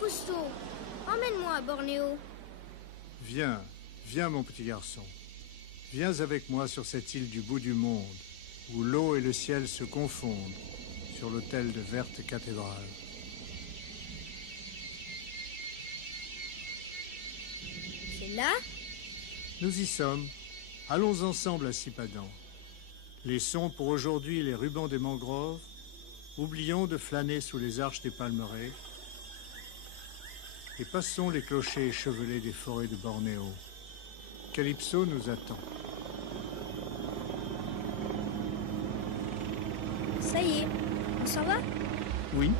Cousteau, emmène-moi à Bornéo. Viens, viens mon petit garçon. Viens avec moi sur cette île du bout du monde, où l'eau et le ciel se confondent, sur l'autel de Verte Cathédrale. C'est là? Nous y sommes. Allons ensemble à Sipadan. Laissons pour aujourd'hui les rubans des mangroves. Oublions de flâner sous les arches des palmeraies. Et passons les clochers échevelés des forêts de Bornéo. Calypso nous attend. Ça y est, on s'en va? Oui.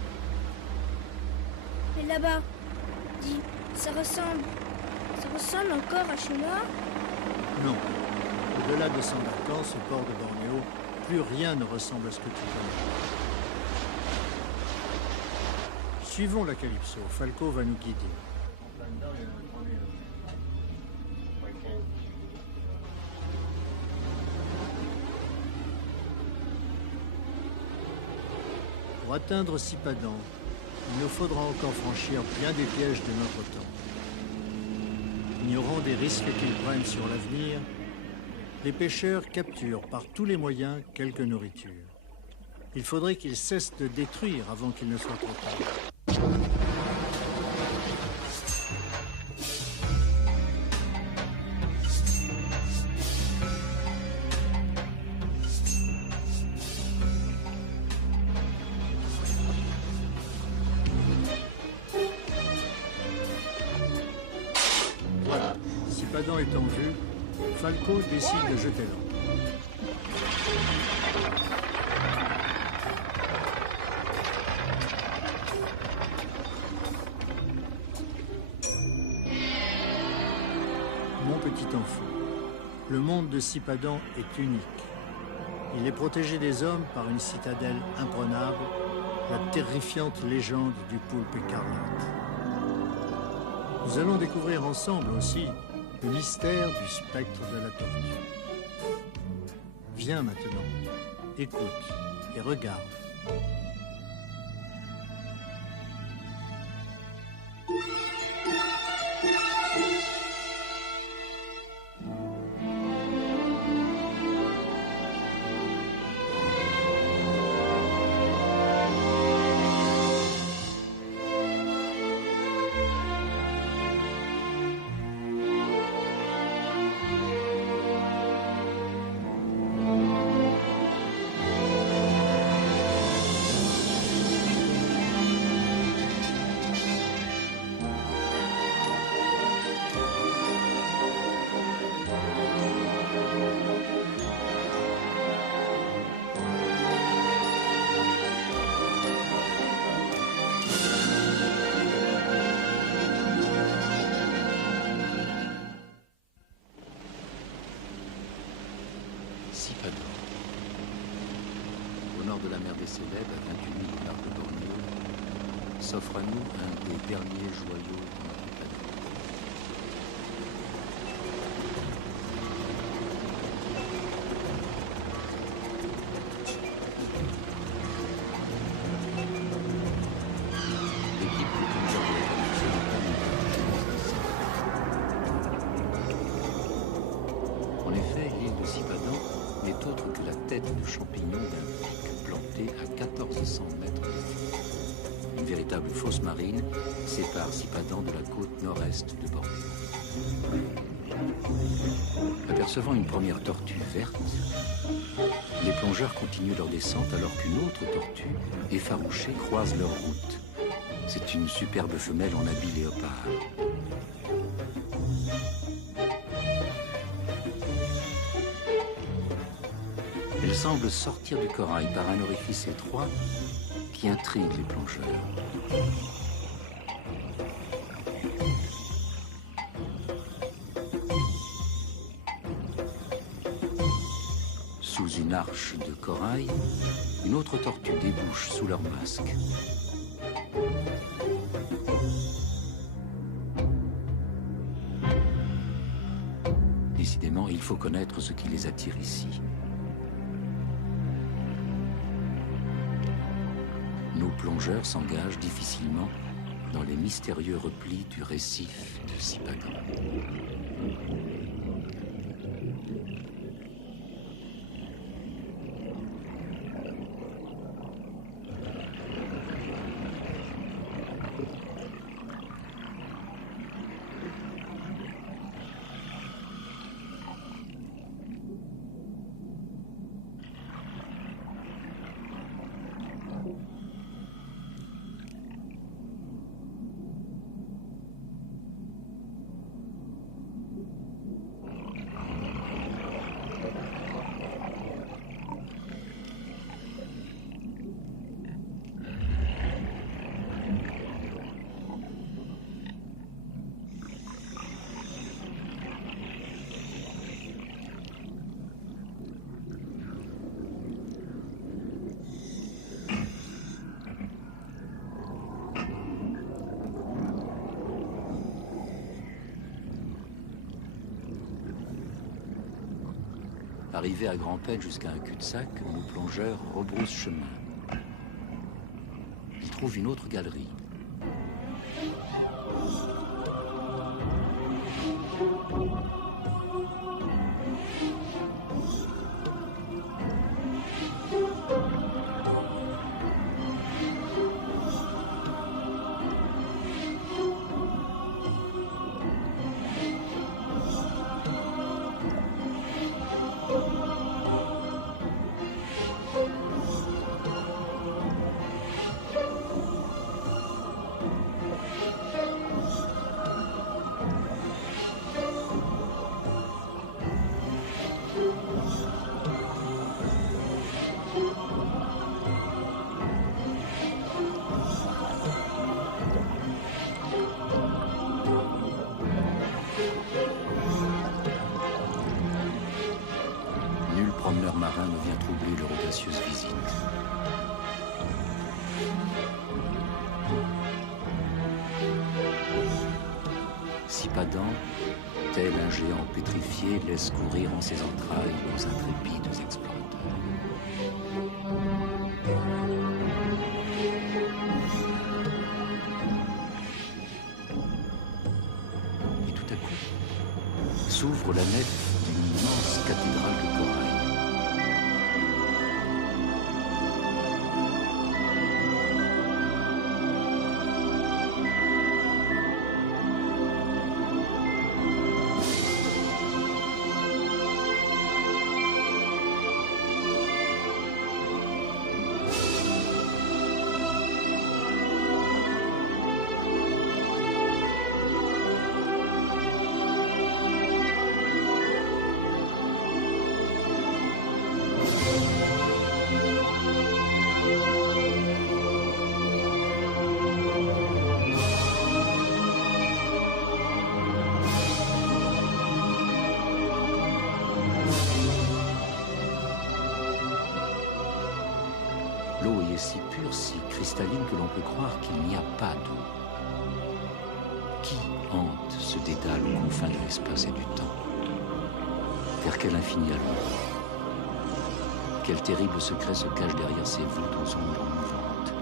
Mais là-bas, dis, ça ressemble encore à chez moi? Non. Au-delà de Sandakan, ce port de Bornéo, plus rien ne ressemble à ce que tu connais. Suivons la Calypso. Falco va nous guider. Pour atteindre Sipadan, il nous faudra encore franchir bien des pièges de notre temps. Ignorant des risques qu'ils prennent sur l'avenir, les pêcheurs capturent par tous les moyens quelque nourriture. Il faudrait qu'ils cessent de détruire avant qu'il ne soit trop tard. Voilà, Sipadan est en vue, Falco décide de jeter l'ancre. Mon petit enfant, le monde de Sipadan est unique. Il est protégé des hommes par une citadelle imprenable, la terrifiante légende du poulpe écarlate. Nous allons découvrir ensemble aussi le mystère du spectre de la tortue. Viens maintenant, écoute et regarde. Sipadan. Au nord de la mer des Célèbres, à 28 000 km de Bornéo, s'offre à nous un des derniers joyaux de notre planète. L'équipe de plongeurs de la Calypso n'est pas en effet, l'île de Sipadan n'est autre que la tête de champignon d'un pic planté à 1400 mètres de haut. Une véritable fosse marine sépare Sipadan de la côte nord-est de Bornéo. Apercevant une première tortue verte, les plongeurs continuent leur descente alors qu'une autre tortue, effarouchée, croise leur route. C'est une superbe femelle en habit léopard. Elle semble sortir du corail par un orifice étroit qui intrigue les plongeurs. Sous une arche de corail, une autre tortue débouche sous leur masque. Décidément, il faut connaître ce qui les attire ici. Nos plongeurs s'engagent difficilement dans les mystérieux replis du récif de Sipadan. Arrivé à grand-peine jusqu'à un cul-de-sac, nos plongeurs rebroussent chemin. Ils trouvent une autre galerie. Promeneur marin ne vient troubler leur audacieuse visite. Sipadan, tel un géant pétrifié, laisse courir en ses entrailles leurs intrépides explorateurs. Et tout à coup, s'ouvre la nef d'une immense cathédrale de corail. L'eau y est si pure, si cristalline que l'on peut croire qu'il n'y a pas d'eau. Qui hante ce dédale aux confins de l'espace et du temps? Vers quel infini allons-nous? Quel terrible secret se cache derrière ces voûtes aux ombres mouvantes?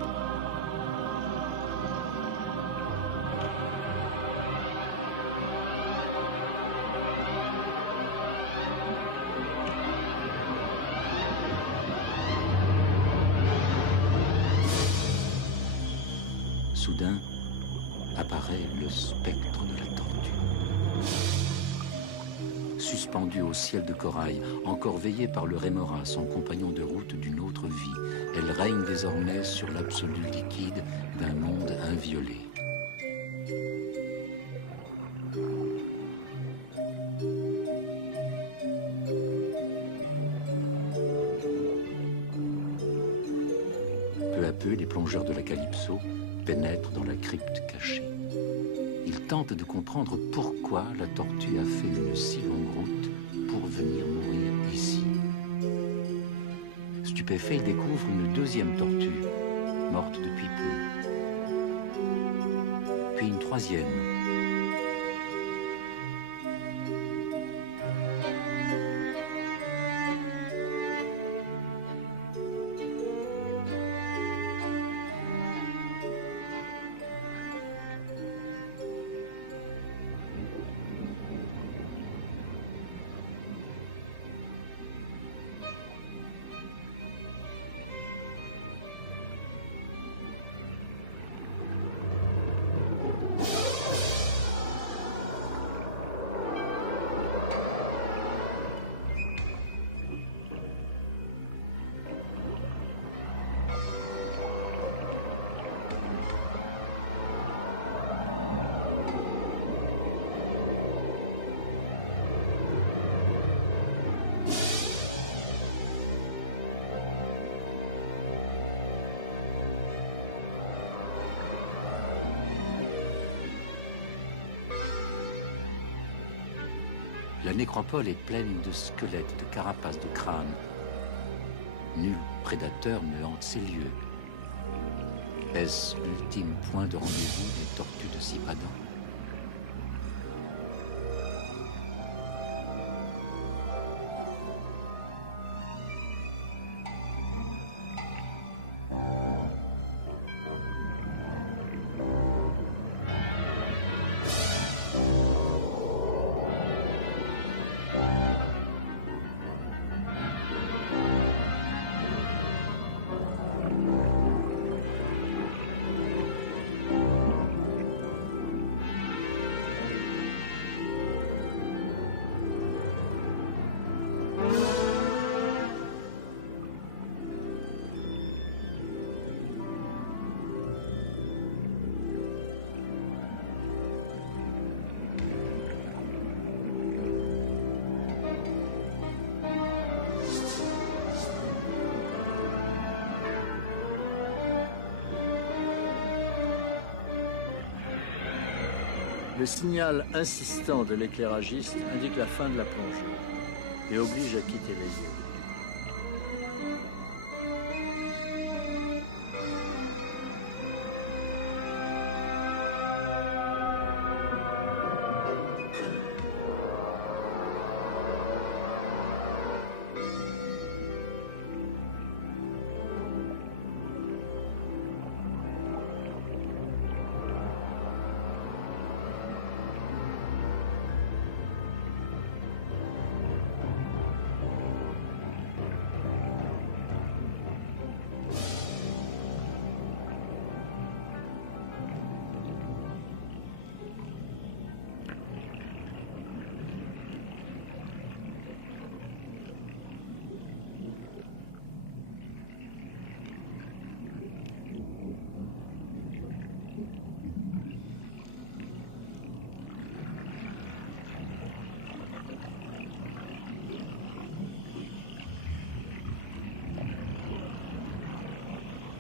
Soudain, apparaît le spectre de la tortue. Suspendue au ciel de corail, encore veillée par le rémora, son compagnon de route d'une autre vie, elle règne désormais sur l'absolu liquide d'un monde inviolé. Peu à peu, les plongeurs de la Calypso pénètrent dans la crypte cachée. Ils tentent de comprendre pourquoi la tortue a fait une si longue route pour venir mourir ici. Stupéfait, ils découvrent une deuxième tortue, morte depuis peu. Puis une troisième. La nécropole est pleine de squelettes, de carapaces, de crânes. Nul prédateur ne hante ces lieux. Est-ce l'ultime point de rendez-vous des tortues de Sipadan? Le signal insistant de l'éclairagiste indique la fin de la plongée et oblige à quitter les eaux.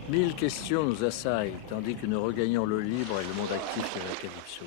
Mille questions nous assaillent, tandis que nous regagnons l'eau libre et le monde actif de la Calypso.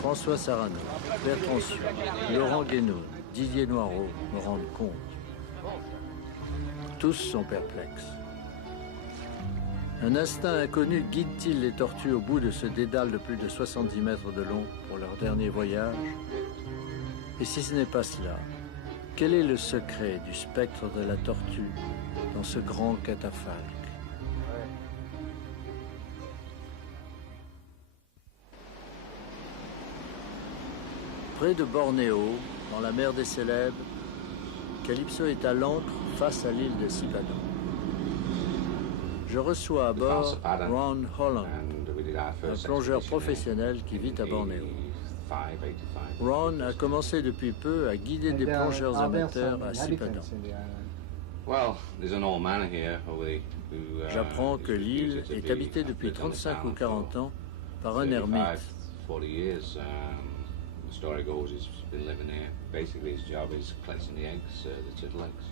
François Sarano, Bertrand Suard, Laurent Guénaud, Didier Noireau me rendent compte. Tous sont perplexes. Un instinct inconnu guide-t-il les tortues au bout de ce dédale de plus de 70 mètres de long pour leur dernier voyage? Et si ce n'est pas cela, quel est le secret du spectre de la tortue dans ce grand catafalque? Près de Bornéo, dans la mer des Célèbres, Calypso est à l'ancre face à l'île de Sipadan. Je reçois à bord Ron Holland, un plongeur professionnel qui vit à Bornéo. Ron a commencé depuis peu à guider des plongeurs amateurs à Sipadan. J'apprends que l'île est habitée depuis 35 ou 40 ans par un ermite. The story goes he's been living here. Basically his job is collecting the eggs, the turtle eggs.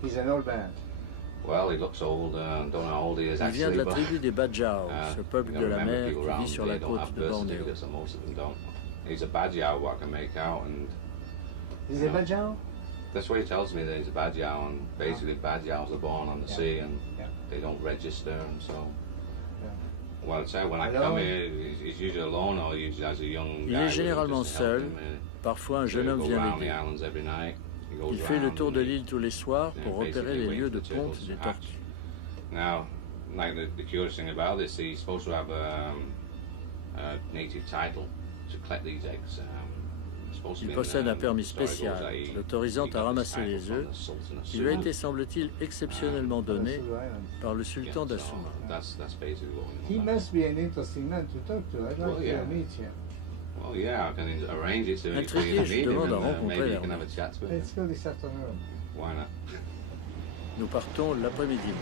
He's an old man. Well, he looks old, don't know how old he is Il vient de actually, la tribu des Badjao, ce peuple de la mer qui vit sur la côte de Bornéo. Most of them don't. He's a Badjao, what I can make out, and He's a Badjao? that's what he tells me, that he's a Badjao, and basically Badjaos are born on the sea and they don't register, and so. Well, I'd say when I come here, he's usually alone or usually as a young guy. Il est généralement seul. Parfois, un jeune homme vient l'aider. Il fait le tour de l'île tous les soirs pour repérer les lieux de ponte des tortues. like the curious thing about this, he's supposed to have a native title to collect these eggs. Il possède un permis spécial l'autorisant à ramasser les œufs. Il lui a été, semble-t-il, exceptionnellement donné par le sultan d'Assouma. He must be an interesting man to talk to. I'd like to meet him. Well, yeah, I can arrange it so you Intrigué, can je meet him demande à and rencontrer maybe you can have a l'ermite. chat to him. Let's go this afternoon. Why not? Nous partons l'après-midi même.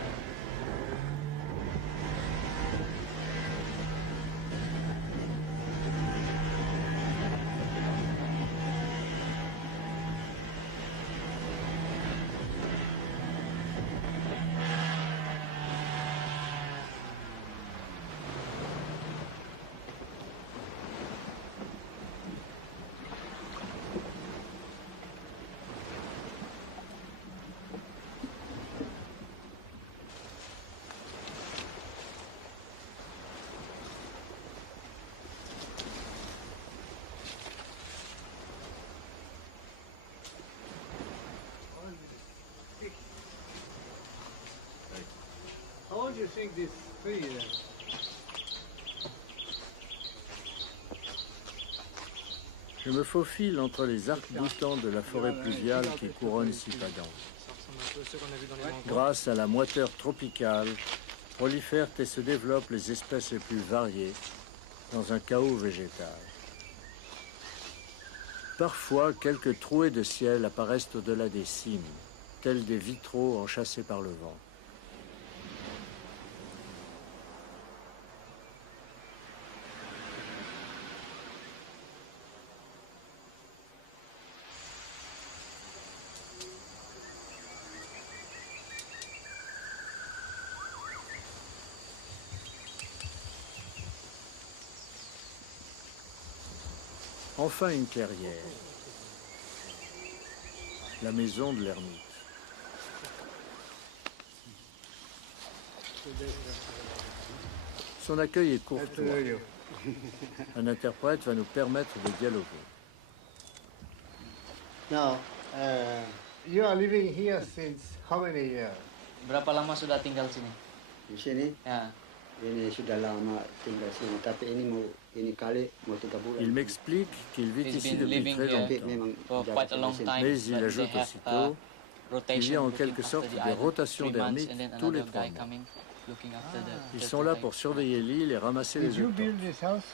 How old do you think this tree is? Je me faufile entre les arcs-boutants de la forêt pluviale qui couronne Sipadan. Grâce à la moiteur tropicale, prolifèrent et se développent les espèces les plus variées dans un chaos végétal. Parfois, quelques trouées de ciel apparaissent au-delà des cimes, tels des vitraux enchâssés par le vent. Enfin une clairière, la maison de l'ermite. Son accueil est courtois. Un interprète va nous permettre de dialoguer. Now, you are living here since how many years? Berapa lama sudah tinggal sini? Di sini Ya. ini sudah lama tinggal sini, tapi ini kali mau 3 bulan. Il m'explique qu'il vit He's ici been depuis living très here longtemps. Memang For jarang quite a long di sini. time, Mais il but ajoute they have aussitôt rotation qu'il y a en looking quelque after sorte the des island. rotations 3 months d'ermites and then tous les another 3 guy mois. coming, looking after the Ils sont là turtle pour egg. surveiller l'île et ramasser Did les you œufs. build this house?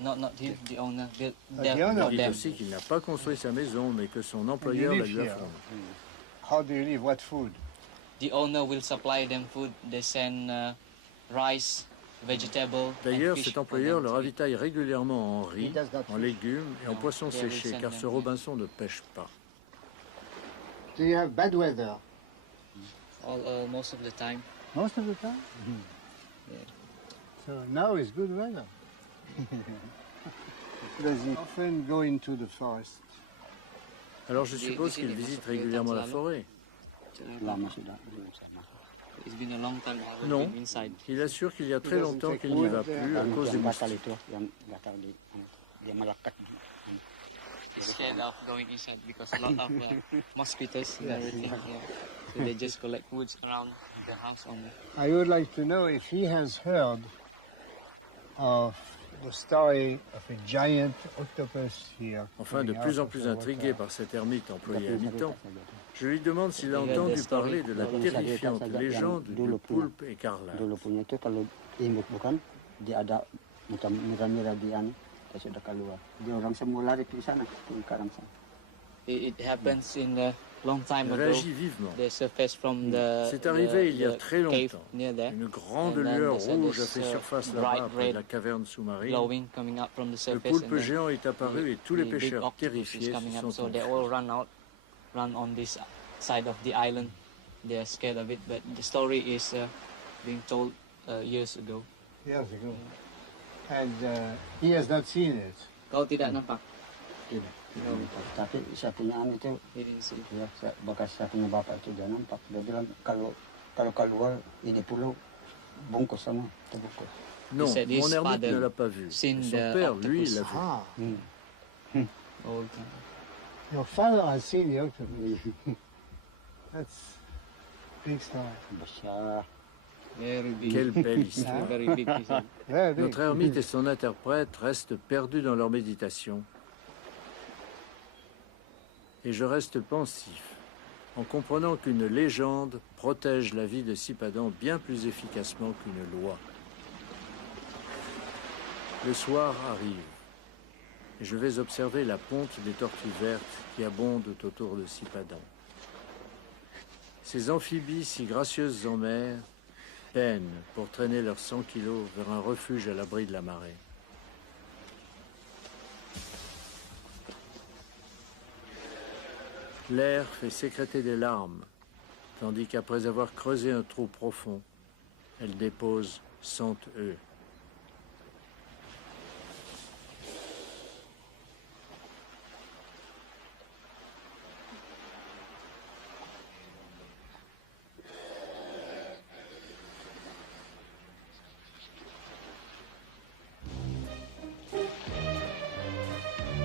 Not him, the owner. Built the there owner for Il dit them. aussi qu'il n'a pas construit sa maison, mais que son And employeur you la live lui a here. fournie. How do you live? What food? The owner will supply them food. They send rice, vegetable, D'ailleurs, and fish cet for employeur them le to eat. ravitaille régulièrement en riz, He does not en légumes et en No, poissons they will séchés, send car them ce here. Robinson ne pêche pas. Do you have bad weather? Most of the time. Most of the time? So now is good weather. Does he often go into the forest? Alors je suppose qu'il visite régulièrement la forêt. Lama sudah belum sama. It's been a long time I haven't Non. been inside. Il assure qu'il y a très longtemps qu'il n'y va plus à Yang cause des gatal moustiques. itu, yang gatal dia melekat di. He's scared of going inside because a lot of mosquitoes and everything. Yeah. So they just collect woods around the house only. I would like to know if he has heard of the story of a giant octopus here. Enfin, de coming plus out en of plus the intrigué water. par cet ermite employé à Tapi mi-temps, cerita saja. je lui demande s'il a Il y a entendu des stories. parler de la Belum terrifiante cerita saja légende yang du dulu punya. poulpe écarlate. Dulu punya itu kalau imut bukan, dia ada macam merah-merah di anu, dia sudah keluar. Dia orang semua lari ke sana, ke karang sana. It happens in a long time Il ago. réagit vivement. They surfaced from the C'est arrivé il y a the très cave longtemps. near there, Une grande And then lueur there's rouge a this, fait surface bright là-bas près de la red caverne sous-marine. glowing coming up from the Le surface. poulpe and then géant est apparu et tous les the big pêcheurs octopus is terrifiés coming se up, sont so they enfuis. all run on this side of the island. They are scared of it, but the story is being told years ago. Years ago. And he has not seen it. Kau tidak nampak? Tidak. Tapi saya punya anu itu, He didn't see. ya, bekas saya punya bapak itu dia nampak. Dia bilang kalau keluar ini pulau bungkus sama, terbungkus. Non, said his mon ermite father ne l'a pas vu. seen Son the père, lui, octopus. l'a vu. Ah, Old. your father has seen the octopus. That's big story. Besar. Very big. Quelle belle histoire. Very big piece. Very big. Notre ermite et son interprète restent perdus dans leur méditation. Et je reste pensif en comprenant qu'une légende protège la vie de Sipadan bien plus efficacement qu'une loi. Le soir arrive et je vais observer la ponte des tortues vertes qui abondent autour de Sipadan. Ces amphibies si gracieuses en mer peinent pour traîner leurs 100 kilos vers un refuge à l'abri de la marée. L'air fait sécréter des larmes, tandis qu'après avoir creusé un trou profond, elle dépose 100 œufs.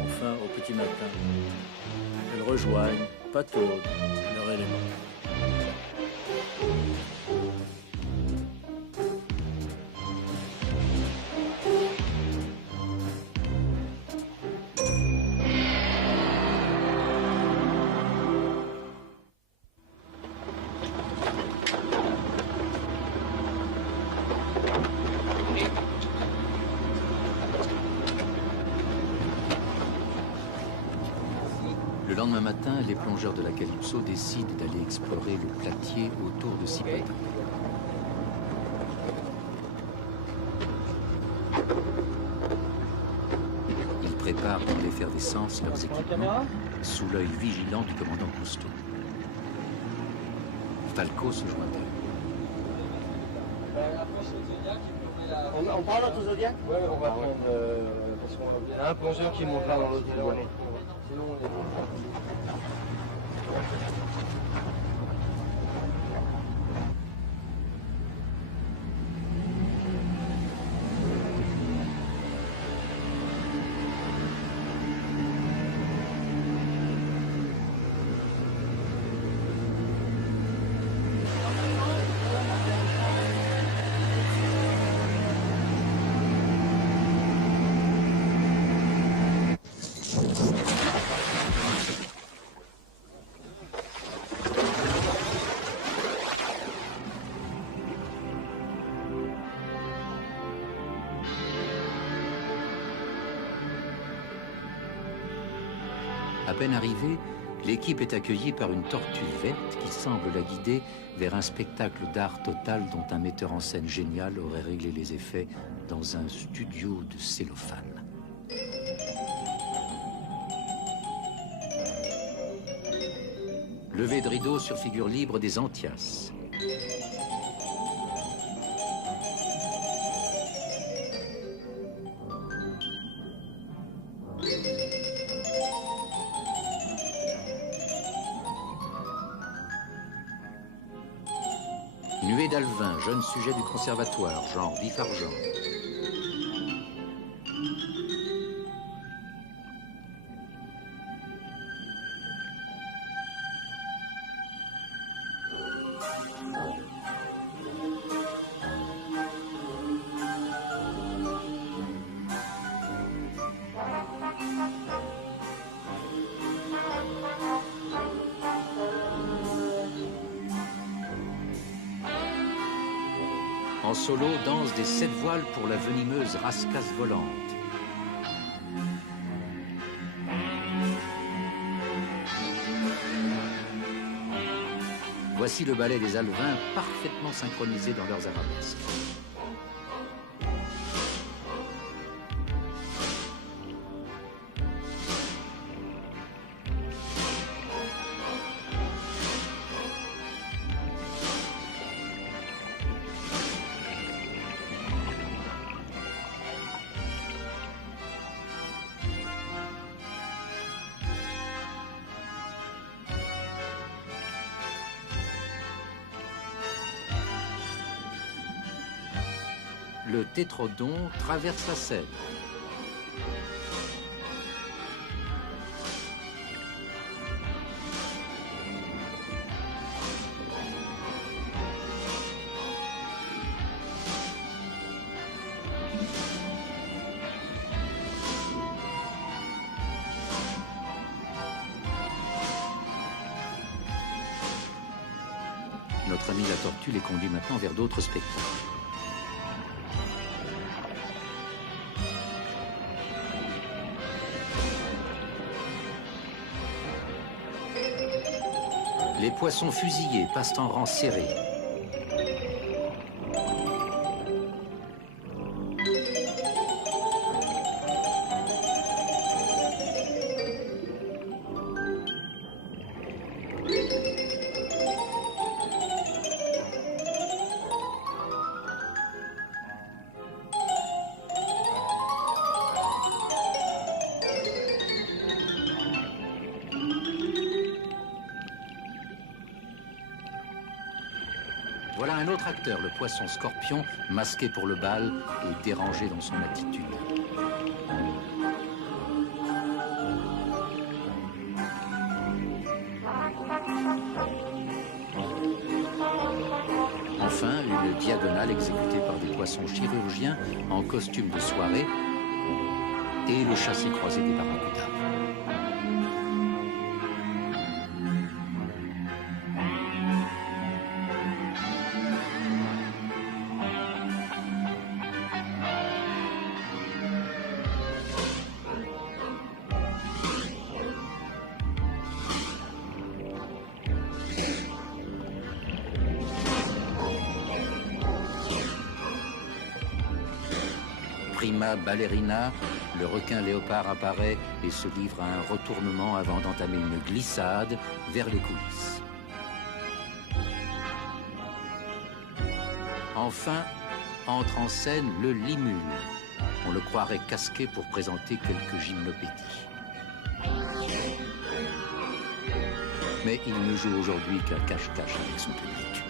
Enfin, au petit matin, elles rejoignent, pataudes, leur élément. Le lendemain matin, les plongeurs de la Calypso décident d'aller explorer le platier autour de Sipadan. Ils préparent dans l'effervescence leurs équipements sous l'œil vigilant du commandant Cousteau. Falco se joint d'eux. On parle à ton Zodiac? Ouais, on va prendre. Parce qu'il y en a un plongeur qui monte là dans l'autre journée. Sinon, on est. À peine arrivée, l'équipe est accueillie par une tortue verte qui semble la guider vers un spectacle d'art total dont un metteur en scène génial aurait réglé les effets dans un studio de cellophane. Levé de rideau sur figure libre des Antias. Nuée d'Alvin, jeune sujet du conservatoire, genre vif-argent. En solo, danse des 7 voiles pour la venimeuse rascasse volante. Voici le ballet des Alvins parfaitement synchronisé dans leurs arabesques. Le tétrodon traverse la scène. Notre ami la tortue les conduit maintenant vers d'autres spectacles. Les poissons fusillés passent en rang serré. Voilà un autre acteur, le poisson scorpion, masqué pour le bal et dérangé dans son attitude. Enfin, une diagonale exécutée par des poissons chirurgiens en costume de soirée et le chassé-croisé des barracudas. Prima ballerina, le requin léopard apparaît et se livre à un retournement avant d'entamer une glissade vers les coulisses. Enfin, entre en scène le limule. On le croirait casqué pour présenter quelques gymnopédies. Mais il ne joue aujourd'hui qu'à cache-cache avec son public.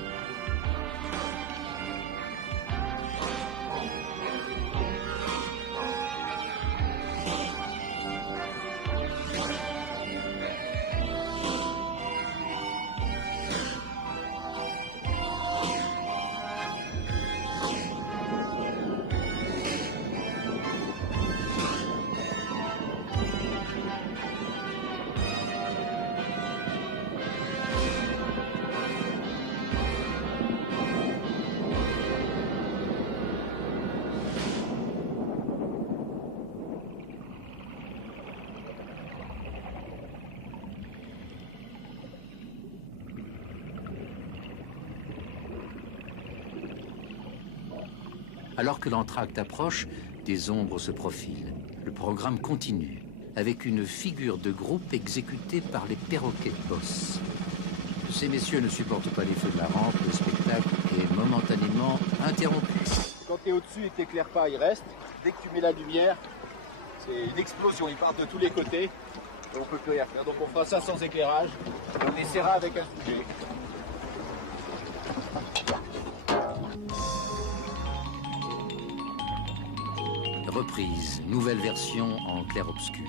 Alors que l'entracte approche, des ombres se profilent. Le programme continue, avec une figure de groupe exécutée par les perroquets de boss. Ces messieurs ne supportent pas les feux de la rampe, le spectacle est momentanément interrompu. Quand tu es au-dessus et que tu n'éclaires pas, il reste. Dès que tu mets la lumière, c'est une explosion, ils partent de tous les côtés. Et on ne peut plus rien faire. Donc on fera ça sans éclairage. Et on essaiera avec un sujet. Reprise, nouvelle version en clair-obscur.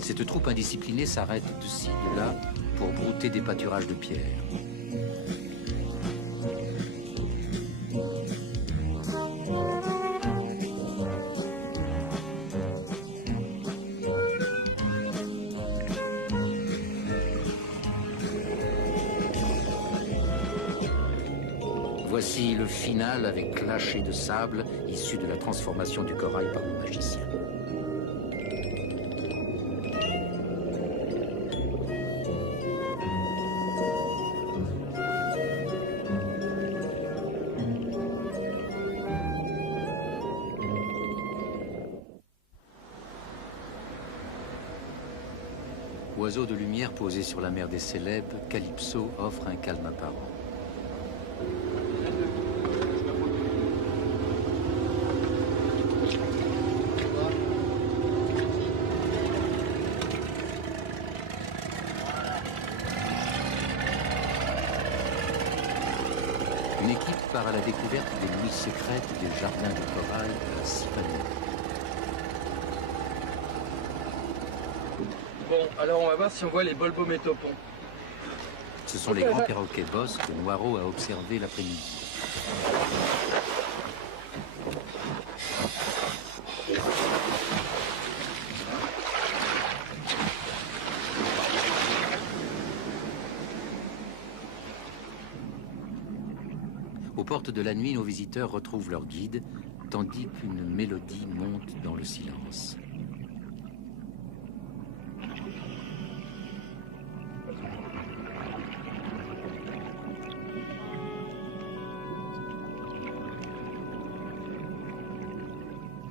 Cette troupe indisciplinée s'arrête de ci, de là, pour brouter des pâturages de pierre. Voici le final avec lâcher de sable issu de la transformation du corail par le magicien. Oiseau de lumière posé sur la mer des célèbres, Calypso offre un calme apparent. Une équipe part à la découverte des nuits secrètes des jardins de corail à Sipano. Bon, alors on va voir si on voit les bolbométopons. Ce sont les grands perroquets bosses que Noirot a observés l'après-midi. Aux portes de la nuit, nos visiteurs retrouvent leur guide, tandis qu'une mélodie monte dans le silence.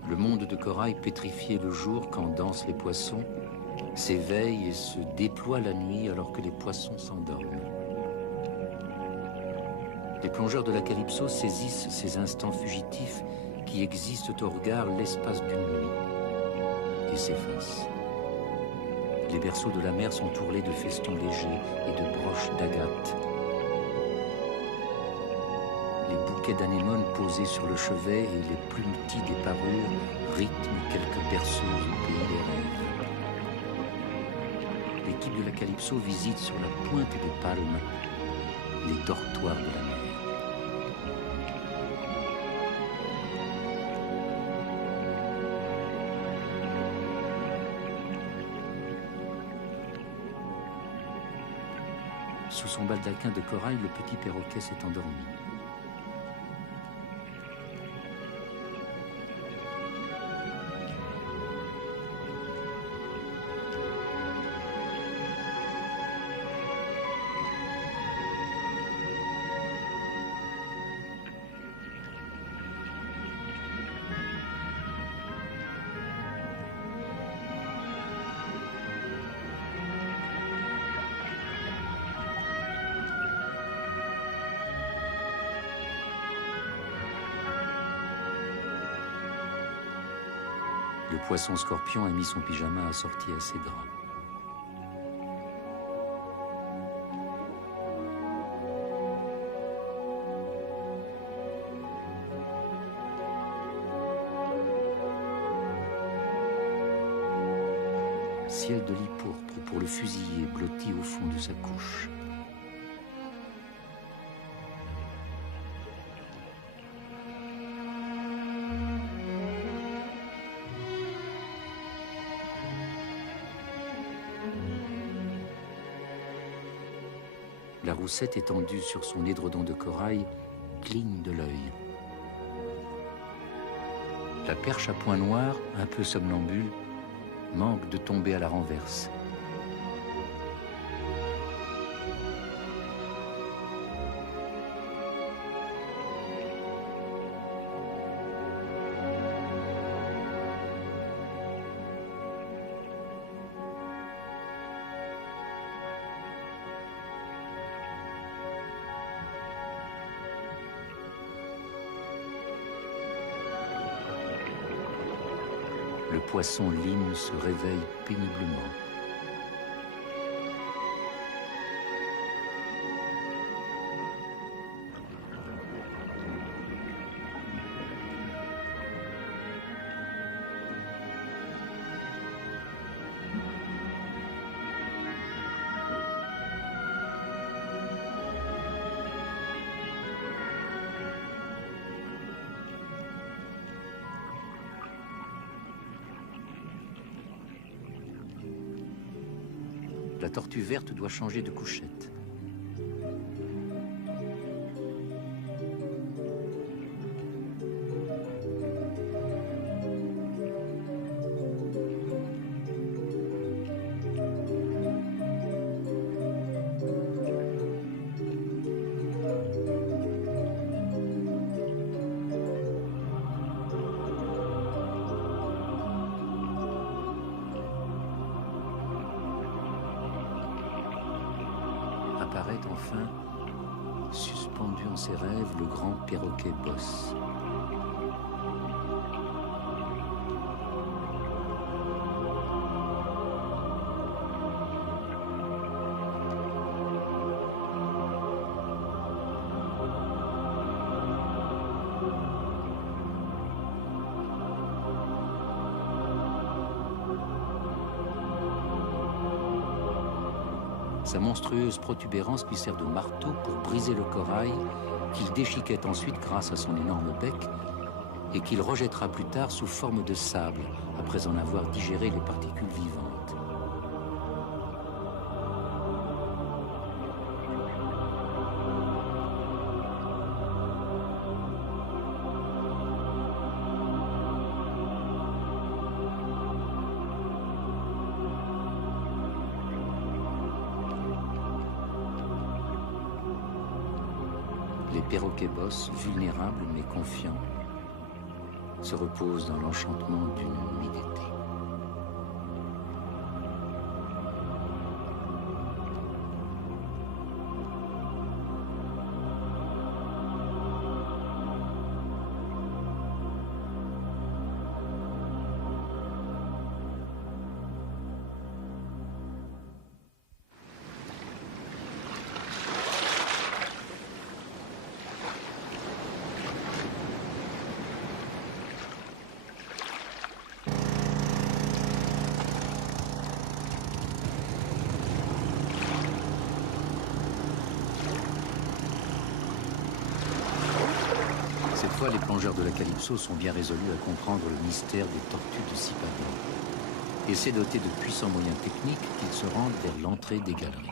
Le monde de corail pétrifié le jour quand dansent les poissons s'éveille et se déploie la nuit alors que les poissons s'endorment. Les plongeurs de la Calypso saisissent ces instants fugitifs qui existent au regard l'espace d'une nuit et s'effacent. Les berceaux de la mer sont ourlés de festons légers et de broches d'agate. Les bouquets d'anémones posés sur le chevet et les plumetis des parures rythment quelques berceaux du pays des rêves. L'équipe de la Calypso visite sur la pointe des palmes les dortoirs de la mer. Sous son baldaquin de corail, le petit perroquet s'est endormi. Le poisson scorpion a mis son pyjama assorti à ses draps. Ciel de lit pourpre pour le fusiller blotti au fond de sa couche. La roussette étendue sur son édredon de corail cligne de l'œil. La perche à points noirs, un peu somnambule, manque de tomber à la renverse. Le poisson lime se réveille péniblement. La tortue verte doit changer de couchette. Apparaît enfin, suspendu en ses rêves, le grand perroquet bosse. Sa monstrueuse protubérance lui sert de marteau pour briser le corail qu'il déchiquette ensuite grâce à son énorme bec et qu'il rejettera plus tard sous forme de sable après en avoir digéré les particules vivantes. Les perroquets bosses, vulnérables mais confiants, se reposent dans l'enchantement d'une nuit d'été. Cette fois, les plongeurs de la Calypso sont bien résolus à comprendre le mystère des tortues de Sippadon. Et c'est doté de puissants moyens techniques qu'ils se rendent vers l'entrée des galeries.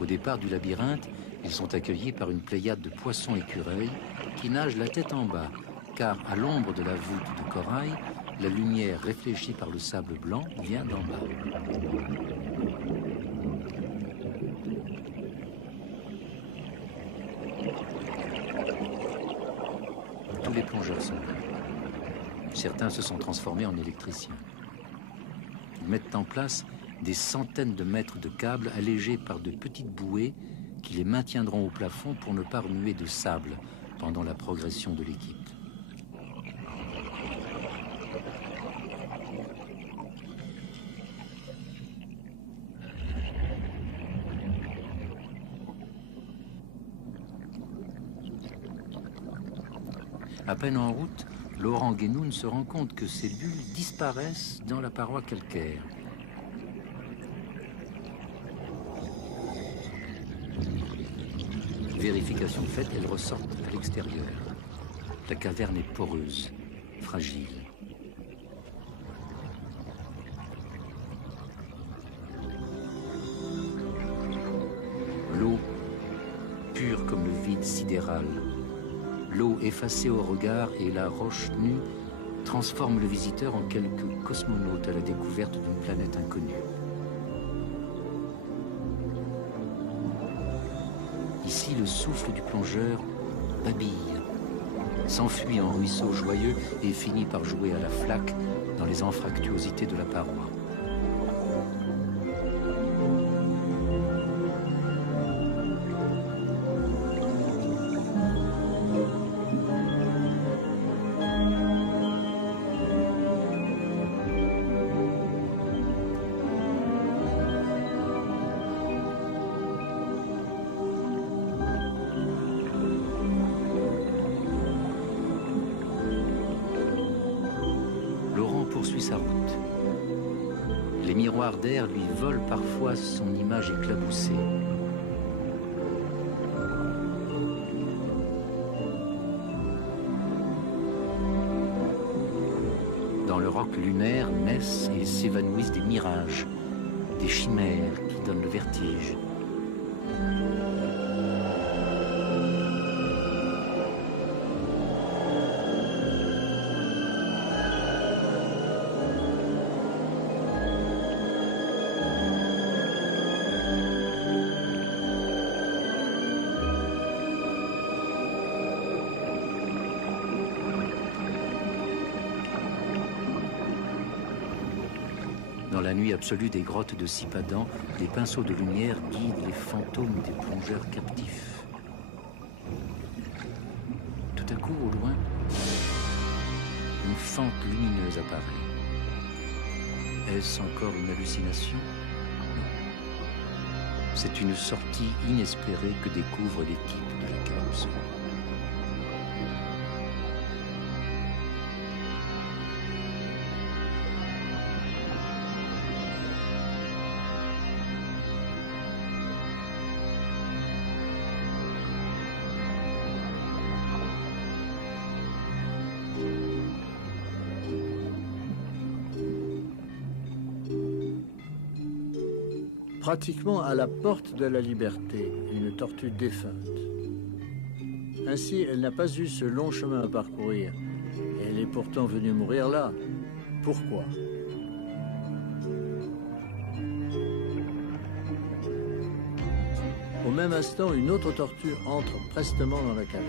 Au départ du labyrinthe, ils sont accueillis par une pléiade de poissons écureuils qui nagent la tête en bas, car à l'ombre de la voûte de corail, la lumière réfléchie par le sable blanc vient d'en bas. Tous les plongeurs sont là. Certains se sont transformés en électriciens. Ils mettent en place des centaines de mètres de câbles allégés par de petites bouées qui les maintiendront au plafond pour ne pas remuer de sable pendant la progression de l'équipe. À peine en route, Laurent Guénoun se rend compte que ces bulles disparaissent dans la paroi calcaire. Vérification faite, elles ressortent à l'extérieur. La caverne est poreuse, fragile. L'eau, pure comme le vide sidéral. L'eau effacée au regard et la roche nue transforment le visiteur en quelque cosmonaute à la découverte d'une planète inconnue. Ici, le souffle du plongeur babille, s'enfuit en ruisseau joyeux et finit par jouer à la flaque dans les anfractuosités de la paroi. Poursuit sa route. Les miroirs d'air lui volent parfois son image éclaboussée. Dans le roc lunaire naissent et s'évanouissent des mirages, des chimères qui donnent le vertige. Dans la nuit absolue des grottes de Sippadon, des pinceaux de lumière guident les fantômes des plongeurs captifs. Tout à coup, au loin, une fente lumineuse apparaît. Est-ce encore une hallucination? Non. C'est une sortie inespérée que découvre l'équipe de la Calypso. Pratiquement à la porte de la liberté, une tortue défunte. Ainsi, elle n'a pas eu ce long chemin à parcourir. Et elle est pourtant venue mourir là. Pourquoi? Au même instant, une autre tortue entre prestement dans la caverne.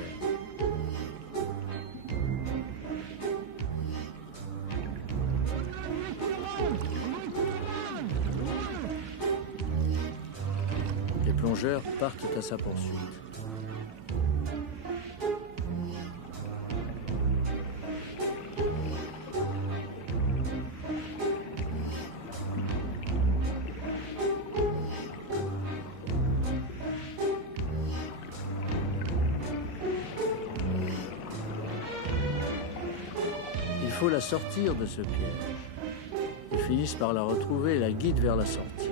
Les plongeurs partent à sa poursuite. Il faut la sortir de ce piège. Ils finissent par la retrouver et la guident vers la sortie.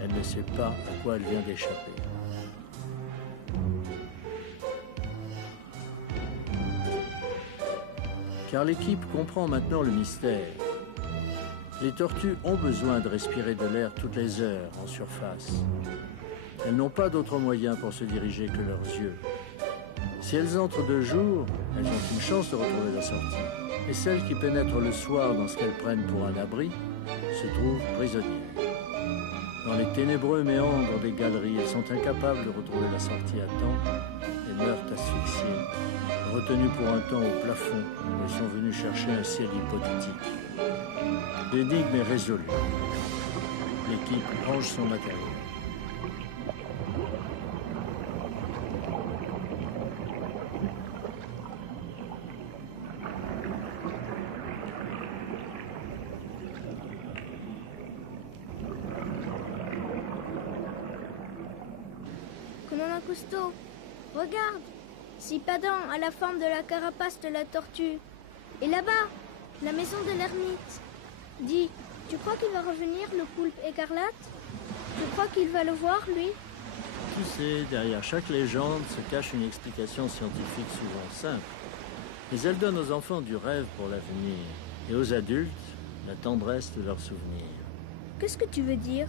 Elle ne sait pas à quoi elle vient d'échapper. Car l'équipe comprend maintenant le mystère. Les tortues ont besoin de respirer de l'air toutes les heures en surface. Elles n'ont pas d'autre moyen pour se diriger que leurs yeux. Si elles entrent de jour, elles ont une chance de retrouver la sortie. Et celles qui pénètrent le soir dans ce qu'elles prennent pour un abri se trouvent prisonnières. Dans les ténébreux méandres des galeries, elles sont incapables de retrouver la sortie à temps et meurent asphyxiées. Retenues pour un temps au plafond, elles sont venues chercher un ciel hypothétique. L'énigme est résolue. L'équipe range son matériel. Commandant Cousteau, regarde! Sippadan a la forme de la carapace de la tortue. Et là-bas, la maison de l'ermite. Dis, tu crois qu'il va revenir, le poulpe écarlate? Tu crois qu'il va le voir, lui? Tu sais, derrière chaque légende se cache une explication scientifique souvent simple. Mais elle donne aux enfants du rêve pour l'avenir, et aux adultes, la tendresse de leurs souvenirs. Qu'est-ce que tu veux dire?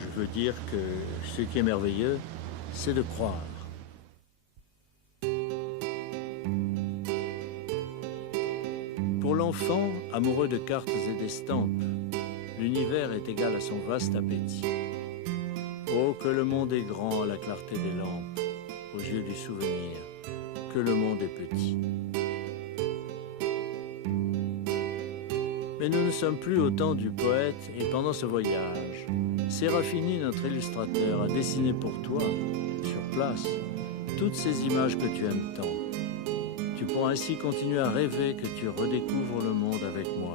Je veux dire que ce qui est merveilleux, c'est de croire. Pour l'enfant, amoureux de cartes et d'estampes, l'univers est égal à son vaste appétit. Oh, que le monde est grand à la clarté des lampes, aux yeux du souvenir, que le monde est petit. Mais nous ne sommes plus au temps du poète, et pendant ce voyage, Sérafini, notre illustrateur, a dessiné pour toi, sur place, toutes ces images que tu aimes tant. Tu pourras ainsi continuer à rêver que tu redécouvres le monde avec moi.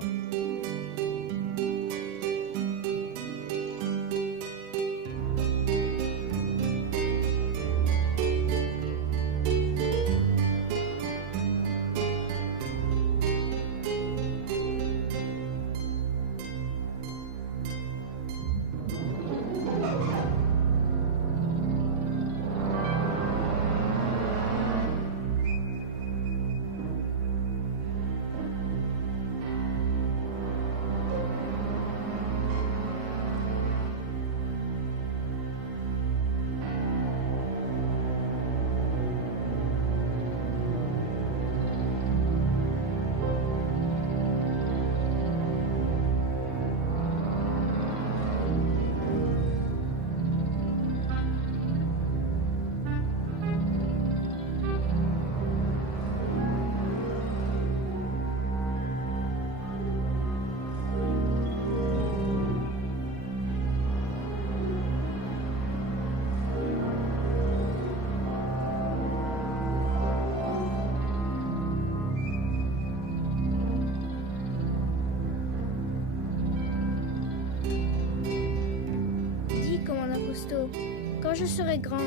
Quand je serai grand,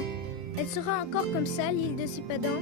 elle sera encore comme ça, l'île de Sipadan?